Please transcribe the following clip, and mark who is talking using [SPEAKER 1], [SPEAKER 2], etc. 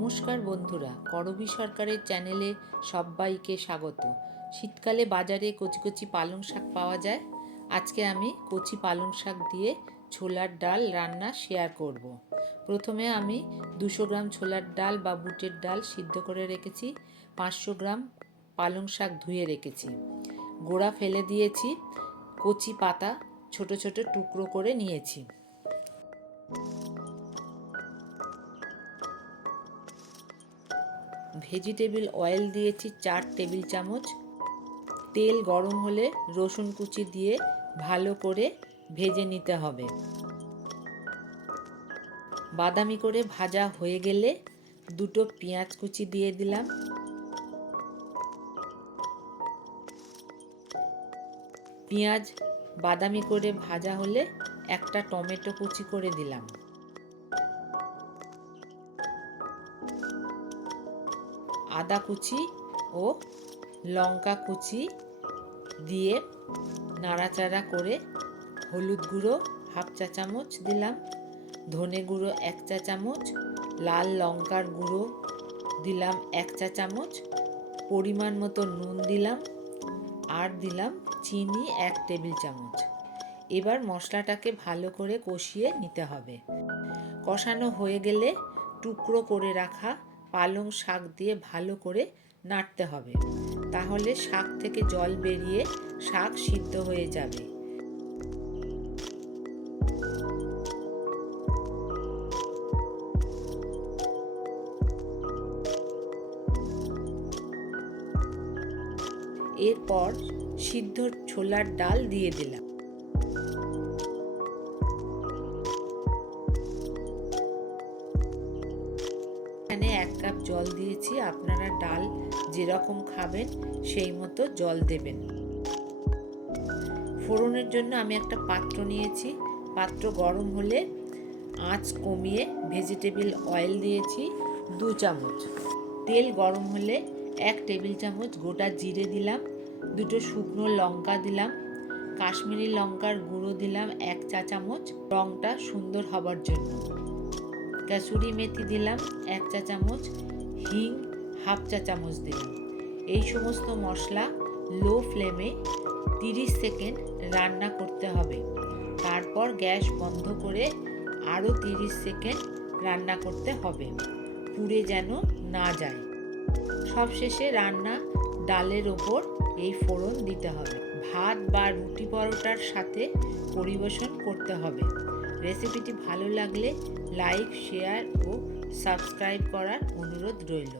[SPEAKER 1] নমস্কার বন্ধুরা, করবী সরকারের চ্যানেলে সবাইকে স্বাগত। শীতকালে বাজারে কচি কচি পালং শাক পাওয়া যায়। আজকে আমি কচি পালং শাক দিয়ে ছোলার ডাল রান্না শেয়ার করব। প্রথমে আমি দুশো গ্রাম ছোলার ডাল বা বুটের ডাল সিদ্ধ করে রেখেছি, পাঁচশো গ্রাম পালং শাক ধুয়ে রেখেছি। গোড়া ফেলে দিয়েছি, কচি পাতা ছোট ছোট টুকরো করে নিয়েছি। ভেজিটেবিল অয়েল দিয়েছি চার টেবিল চামচ। তেল গরম হলে রসুন কুচি দিয়ে ভালো করে ভেজে নিতে হবে। বাদামি করে ভাজা হয়ে গেলে দুটো পেঁয়াজ কুচি দিয়ে দিলাম। পেঁয়াজ বাদামি করে ভাজা হলে একটা টমেটো কুচি করে দিলাম। আদা কুচি ও লঙ্কা কুচি দিয়ে নাড়াচাড়া করে হলুদ গুঁড়ো হাফ চা চামচ দিলাম। ধনে গুঁড়ো এক চা চামচ, লাল লঙ্কার গুঁড়ো দিলাম এক চা চামচ, পরিমাণ মতো নুন দিলাম আর দিলাম চিনি এক টেবিল চামচ। এবার মশলাটাকে ভালো করে কষিয়ে নিতে হবে। কষানো হয়ে গেলে টুকরো করে রাখা পালং শাক দিয়ে ভালো করে নাড়তে হবে। তাহলে শাক থেকে জল বেরিয়ে শাক সিদ্ধ হয়ে যাবে। এরপর সিদ্ধ ছোলার ডাল দিয়ে দিলাম। এখানে এক কাপ জল দিয়েছি, আপনারা ডাল যেরকম খাবেন সেই মতো জল দেবেন। ফোড়নের জন্য আমি একটা পাত্র নিয়েছি, পাত্র গরম হলে আঁচ কমিয়ে ভেজিটেবিল অয়েল দিয়েছি দু চামচ। তেল গরম হলে এক টেবিল চামচ গোটা জিরে দিলাম, দুটো শুকনো লঙ্কা দিলাম, কাশ্মীরি লঙ্কার গুঁড়ো দিলাম এক চা চামচ রঙটা সুন্দর হবার জন্য। কাসুরি মেথি দিলাম, এক চা চামচ হিং, হাফ চা চামচ দিলাম। এই সমস্ত মশলা লো ফ্লেমে তিরিশ সেকেন্ড রান্না করতে হবে। তারপর গ্যাস বন্ধ করে আরও তিরিশ সেকেন্ড রান্না করতে হবে, পুড়ে যেন না যায়। সবশেষে রান্না ডালের ওপর এই ফোড়ন দিতে হবে। ভাত বা রুটি পরোটার সাথে পরিবেশন করতে হবে। রেসিপিটি ভালো লাগলে লাইক শেয়ার ও সাবস্ক্রাইব করার অনুরোধ রইল।